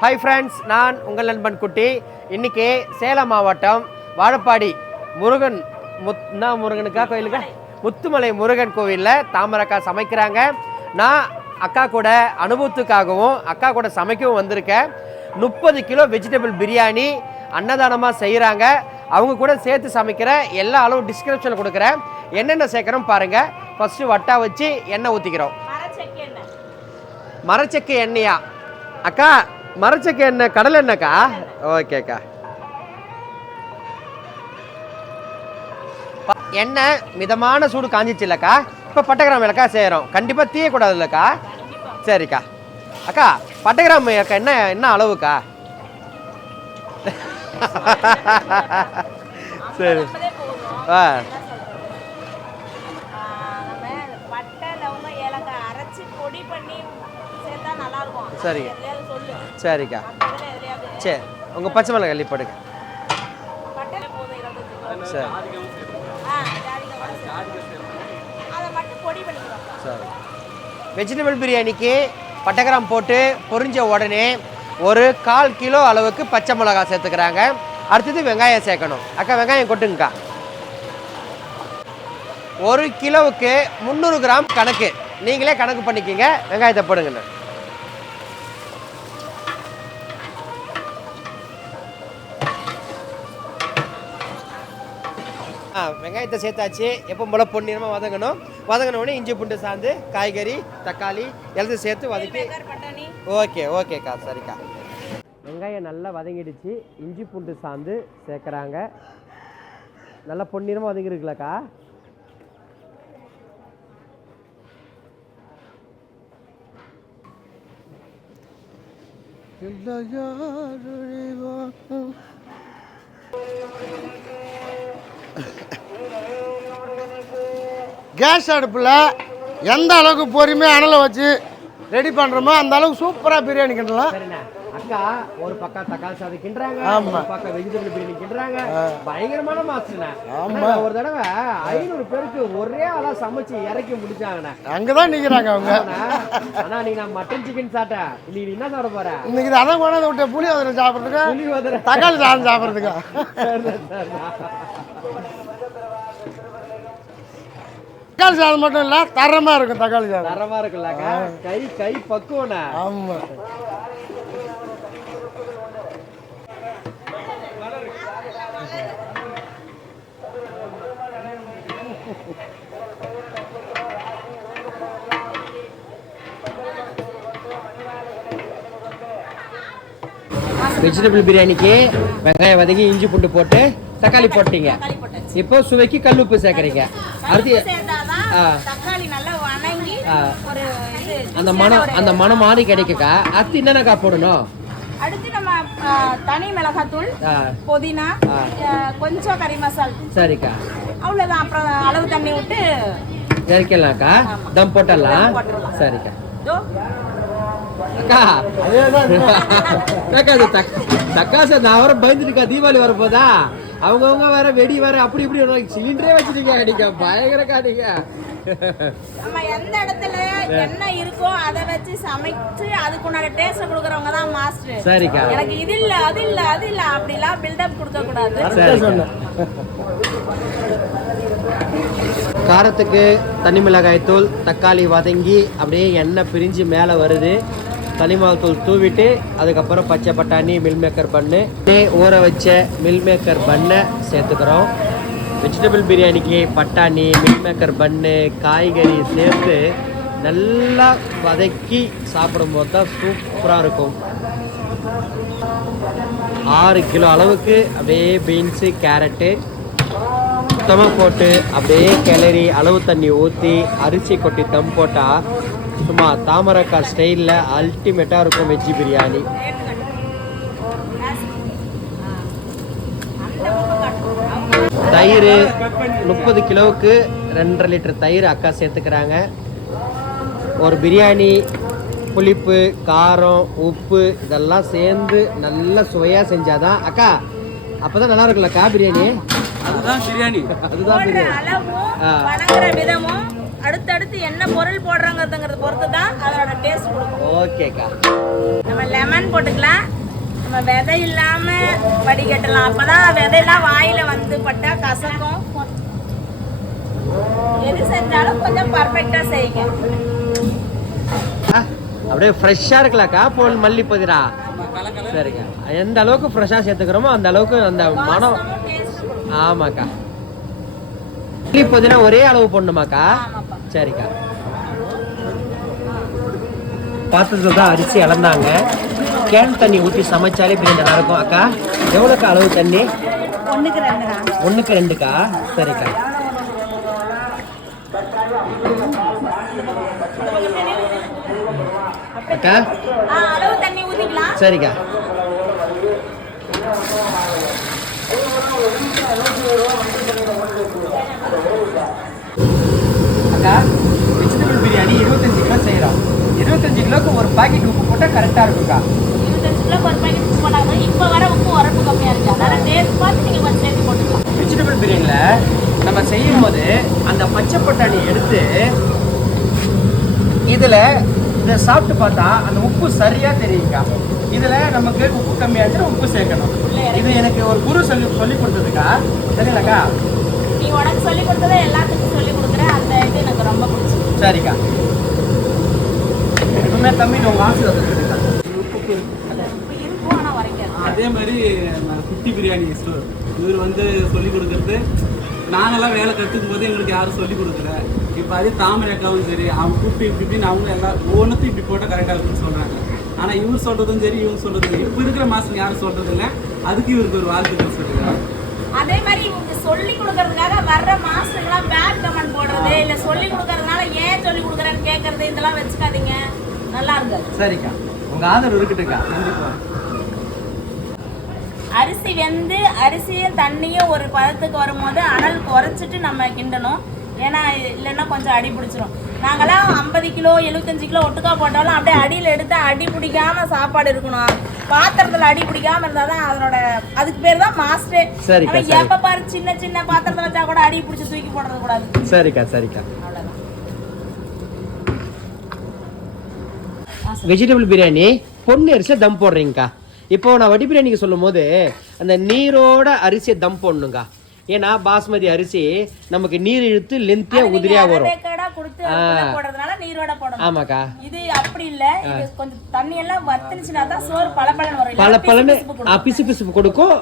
Hi friends நான் உங்கள் நண்பன் குட்டி. இன்னைக்கு சேலம் மாவட்டம் வாழப்பாடி முருகன் முத் என்ன முருகனுக்கா கோயிலுக்கா? முத்துமலை முருகன் கோவிலில் தாமரக்கா சமைக்கிறாங்க. நான் அக்கா கூட அனுபவத்துக்காகவும் அக்கா கூட சமைக்கவும் வந்திருக்கேன். முப்பது கிலோ வெஜிடபிள் பிரியாணி அன்னதானமாக செய்கிறாங்க அவங்க கூட சேர்த்து சமைக்கிற எல்லா அளவும் டிஸ்கிரிப்ஷனில் கொடுக்குறேன். என்னென்ன சேர்க்குறோம் பாருங்கள் ஃபஸ்ட்டு வட்டா வச்சு எண்ணெய் ஊற்றிக்கிறோம் மரச்செக்கு எண்ணெயா? அக்கா மரச்செக்கு எண்ணெய் கடலை எண்ணெய்க்கா ஓகேக்கா. எண்ணெய் மிதமான சூடு காஞ்சிச்சுல்லக்கா இப்போ பட்டகிராம் இலக்கா செய்கிறோம் கண்டிப்பாக தீயக்கூடாதுல்லக்கா? சரிக்கா. அக்கா பட்டகிராம் என்ன என்ன அளவுக்கா? சரி. ஆ. என்ன சரிங்க. சரிக்கா. சரி உங்கள் பச்சை மிளகாய் அள்ளி போடுங்க. சரி. சரி. வெஜிடபிள் பிரியாணிக்கு பட்டகிராம் போட்டு பொரிஞ்ச உடனே ஒரு கால் கிலோ அளவுக்கு பச்சை மிளகாய் சேர்த்துக்கிறாங்க. அடுத்தது வெங்காயம் சேர்க்கணும். அக்கா வெங்காயம் கொட்டுங்கக்கா. ஒரு கிலோவுக்கு முந்நூறு கிராம் கணக்கு. நீங்களே கணக்கு பண்ணிக்கிங்க. வெங்காயத்தை போடுங்கண்ணா வெங்காயத்தை சேர்த்தாச்சு. எப்போ போல பொன்னிறமாக வதங்கணும். வதங்கின உடனே இஞ்சி பூண்டு சாந்து காய்கறி தக்காளி எல்லாத்தையும் சேர்த்து வதக்கி ஓகே ஓகேக்கா சரிக்கா. வெங்காயம் நல்லா வதங்கிடுச்சு. இஞ்சி பூண்டு சாந்து சேர்க்குறாங்க. நல்லா பொன்னிறமாக வதங்கிருக்குலக்கா கேஸ் அடுப்பில் எந்த அளவுக்கு பொறுமையாக அனலை வச்சு ரெடி பண்ணுறோமோ அந்த அளவுக்கு சூப்பராக பிரியாணி கிண்டலாம். அக்கா ஒரு பக்கம் தக்காளி சாதம் கிண்டுறாங்க. ஒரு பக்கம் வெஜிடபிள் பிரியாணி கிண்டுறாங்க. பயங்கரமான மாஸ்டர்ண்ணா ஆமா. ஒரு தடவை ஐநூறு பேருக்கு ஒரே ஆளா சமைச்சு இறக்கி முடிச்சாங்கண்ணா. அங்கே தான் நிற்கிறாங்க அவங்க ஆனா நீ நான் மட்டன் சிக்கன் சாப்பிட்டேன். நீ என்ன சாப்பிட போற? இன்னைக்கு அதான் கொண்டாந்து விட்ட புளி புளி சாப்பிட்றதுக்கு வதர. தக்காளி சாதம் சாப்பிட்றதுக்கு. தக்காளி சாதம் மட்டும் இல்லை தரமாக இருக்கும் தக்காளி சாதம். தரமா இருக்குல்லக்கா கை கை பக்குவண்ணா ஆமாம் வெஜிடபிள் பிரியாணிக்கு வெங்காயம் வதக்கி இஞ்சி பூண்டு போட்டு தக்காளி போட்டீங்க. தக்காளி போட்டாச்சு. இப்போ சுவைக்கு கல் உப்பு சேர்க்குறீங்க அடுத்து. தக்காளி நல்லா வணங்கி. ஒரு அந்த மனம் அந்த மனம் மாறி கிடைக்கக்கா? அடுத்து என்னென்னக்கா போடணும்? அடுத்து நம்ம தனி மிளகாத்தூள் ஆ, புதினா கொஞ்சம் கறி மசால். சரிக்கா. அவ்வளோதான் அப்புறம் அளவு தண்ணி விட்டு இறக்கலாம்க்கா தம் போட்டுடலாம். சரிக்கா. அக்கா. அக்கா, தக்காசு நான் வர பயந்துருக்கா தீபாவளி வரப்போதா? அவங்கவுங்க வேற வெடி வேற அப்படி இப்படி சிலிண்டரே வச்சிருக்கீங்க அடிக்க பயங்கர காட்டிங்க நம்ம எந்த இடத்துல என்ன இருக்கோ அதை வச்சு சமைச்சு அதுக்குண்டான டேஸ்ட் கொடுக்குறவங்க தான் மாஸ்டர் சரிக்கா. எனக்கு இது இல்ல அது இல்ல அது இல்ல அப்படிலாம் பில்டப் கொடுக்க கூடாது. காரத்துக்கு தனி மிளகாய் தூள் தக்காளி வதங்கி அப்படியே எண்ணெய் பிரிஞ்சு மேலே வருது. தனி தூள் தூவிட்டு அதுக்கப்புறம் பச்சை பட்டாணி மில் மேக்கர் பண்ணு. ஊற வச்ச மில் மேக்கர் பண்ணை சேர்த்துக்கிறோம். வெஜிடபிள் பிரியாணிக்கு பட்டாணி மில் மேக்கர் பண்ணு காய்கறி சேர்த்து நல்லா வதக்கி சாப்பிடும்போது தான் சூப்பராக இருக்கும். ஆறு கிலோ அளவுக்கு அப்படியே பீன்ஸு கேரட்டு சுத்தமாக போட்டு அப்படியே கிளறி அளவு தண்ணி ஊற்றி அரிசி கொட்டி தம் போட்டால் சும்மா தாமரக்காய் ஸ்டைலில் அல்டிமேட்டாக இருக்கும் வெஜ்ஜி பிரியாணி தயிர் முப்பது கிலோவுக்கு ரெண்டரை லிட்டர் தயிர் அக்கா சேர்த்துக்கிறாங்க. ஒரு பிரியாணி புளிப்பு காரம் உப்பு இதெல்லாம் சேர்ந்து நல்ல சுவையாக செஞ்சாதான் அக்கா அப்பதான் நல்லா இருக்குல்லக்கா பிரியாணி அதுதான் பிரியாணி அதுதான் பிரியாணி அளவும் ஆ. அடுத்தடுத்து என்ன பொருள் போடுறாங்கிறதுங்கிறத பொறுத்து தான் அதோட டேஸ்ட் கொடுக்கும். ஓகேக்கா. நம்ம லெமன் போட்டுக்கலாம். நம்ம விதை இல்லாம வடிகட்டலாம் அப்பதான் விதையெல்லாம் வாயில வந்து பட்டா கசக்கும். எது செஞ்சாலும் கொஞ்சம் பர்ஃபெக்டா செய்யுங்க. அப்படியே ஃப்ரெஷ்ஷாக இருக்கலாக்கா போல் மல்லி புதினா சரிக்கா. எந்த அளவுக்கு ஃப்ரெஷ்ஷாக சேர்த்துக்கிறோமோ அந்த அளவுக்கு அந்த மனம் ஆமாக்கா. மல்லி புதினா ஒரே அளவு போடணுமாக்கா? சரிக்கா. பாத்திரத்துல தான் அரிசி அளந்தாங்க. கேன் தண்ணி ஊற்றி சமைச்சாலே இப்படி நல்லா இருக்கும் அக்கா எவ்வளோக்கா அளவு தண்ணி? ஒண்ணுக்கு ரெண்டு ஒன்றுக்கு ரெண்டுக்கா? சரிக்கா. அக்கா அளவு தண்ணி ஊத்திக்கலாம் அக்கா வெஜிடபிள் பிரியாணி இருபத்தஞ்சு கிலோ செய்கிறோம் இருபத்தஞ்சு கிலோக்கு ஒரு பாக்கெட் உப்பு போட்டால் கரெக்டாக இருக்கும்க்கா. இருபத்தஞ்சு கிலோ ஒரு பாக்கெட் உப்பு போட்டாங்க இப்போ வர உப்பு உரப்பு கம்மியா இருக்கு. அதனால டேஸ்ட் பார்த்து நீங்க கொஞ்சம் சேர்த்து போட்டுக்கலாம். வெஜிடபிள் பிரியாணியில் நம்ம செய்யும் போது அந்த பச்சை பட்டாணி எடுத்து இதில் இதை சாப்பிட்டு பார்த்தா அந்த உப்பு சரியாக தெரியுங்கக்கா இதில் நமக்கு உப்பு கம்மியாச்சுன்னா உப்பு சேர்க்கணும். இது எனக்கு ஒரு குரு சொல்லி சொல்லி கொடுத்ததுக்கா. சரிங்களாக்கா நீ உனக்கு சொல்லி கொடுத்ததை எல்லாத்துக்கும் சொல்லி கொடுக்குறேன். அந்த இது எனக்கு ரொம்ப பிடிச்சிருக்கு. சரிக்கா. எப்பவுமே தம்பி ஆசீர்வாதம் இருக்கும் ஆனால் உரைக்காது அதே மாதிரி குட்டி பிரியாணி ஸ்டோர் இவர் வந்து சொல்லி கொடுக்கறது நாங்கெல்லாம் வேலை கற்றுக்கும் போது எங்களுக்கு யாரும் சொல்லி கொடுக்கல. இப்போ அதே தாமரை அக்காவும் சரி அவங்க கூப்பி இப்படி இப்படின்னு அவங்க எல்லாம் ஒவ்வொன்றுத்தையும் இப்படி போட்டால் கரெக்டாக இருக்குன்னு சொல்கிறாங்க ஆனால் இவர் சொல்கிறதும் சரி இவங்க சொல்கிறதும் சரி. இப்போ இருக்கிற மாதம் யாரும் சொல்கிறது இல்லை அதுக்கு இவருக்கு ஒரு வாழ்த்துக்கள் சொல்லுங்கள் அதே மாதிரி இவங்க சொல்லி கொடுக்கறதுக்காக வர்ற மாஸ்டர்லாம் பேட் கமெண்ட் போடுறது இல்ல சொல்லி கொடுக்கறதுனால ஏன் சொல்லி கொடுக்குறேன்னு கேட்கறது இதெல்லாம் வச்சுக்காதீங்க. நல்லா இருக்காது சரிக்கா. உங்கள் ஆதரவு இருக்கட்டுக்கா கண்டிப்பாக அரிசி வெந்து அரிசியும் தண்ணியும் ஒரு பதத்துக்கு வரும்போது அனல் குறைச்சிட்டு நம்ம கிண்டணும். ஏன்னா இல்லைன்னா கொஞ்சம் அடி பிடிச்சிரும். நாங்களாம் ஐம்பது கிலோ எழுபத்தஞ்சு கிலோ ஒட்டுக்கா போட்டாலும் அப்படியே அடியில் எடுத்து அடி பிடிக்காம சாப்பாடு இருக்கணும். பாத்திரத்துல அடி பிடிக்காம இருந்தாதான் அதனோட அதுக்கு பேர் தான் மாஸ்டரே சரிக்கா. எப்ப பாரு சின்ன சின்ன பாத்திரத்துல வச்சா கூட அடி பிடிச்சி தூக்கி போடுறது கூடாது. சரிக்கா சரிக்கா. வெஜிடபிள் பிரியாணி பொண்ணு அரிசியில் தம் போடுறீங்கக்கா. இப்போ நான் வடி பிரியாணிக்கு சொல்லும் போது அந்த நீரோட அரிசியை தம் போடணுங்க. ஏன்னா பாஸ்மதி அரிசி நமக்கு நீர் இழுத்து லென்த்தியா அது நீங்க உதிரியா வரும். கொடுத்து போடுறதுனால நீரோட போடணும். ஆமாக்கா. இது அப்படி இல்ல. இது கொஞ்சம் தண்ணி எல்லாம் வத்துனுச்சுனா தான் சோறு பளபளன்னு வரும். பலன்னு பிசு பிசுப்பு கொடுக்கும்.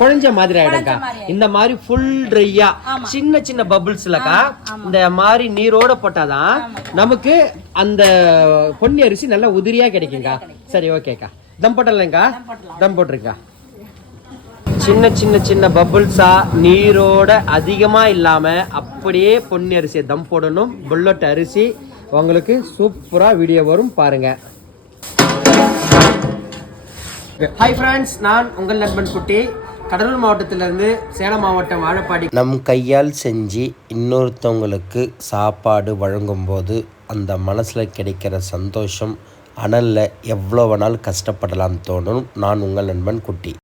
குழஞ்ச மாதிரி ஆயிடும்க்கா. இந்த மாதிரி ஃபுல் ட்ரையா சின்ன சின்ன பபிள்ஸ்லக்கா இந்த மாதிரி நீரோட போட்டாதான் நமக்கு அந்த பொன்னி அரிசி நல்லா உதிரியா கிடைக்குங்கக்கா சரி ஓகேக்கா. தம் போட்டலங்கக்கா தம் போட்டிருக்கா. சின்ன சின்ன சின்ன பபுள்ஸா நீரோட அதிகமாக இல்லாமல் அப்படியே பொன்னி அரிசியை தம் போடணும். புல்லட் அரிசி. உங்களுக்கு சூப்பராக வீடியோ வரும் பாருங்க. ஹாய் ஃப்ரெண்ட்ஸ் நான் உங்கள் நண்பன் குட்டி. கடலூர் மாவட்டத்திலிருந்து சேலம் மாவட்டம் வாழப்பாடி. நம் கையால் செஞ்சு இன்னொருத்தவங்களுக்கு சாப்பாடு வழங்கும்போது அந்த மனசில் கிடைக்கிற சந்தோஷம் அனலில் எவ்வளோ வேணாலும் கஷ்டப்படலாம் தோணும். நான் உங்கள் நண்பன் குட்டி.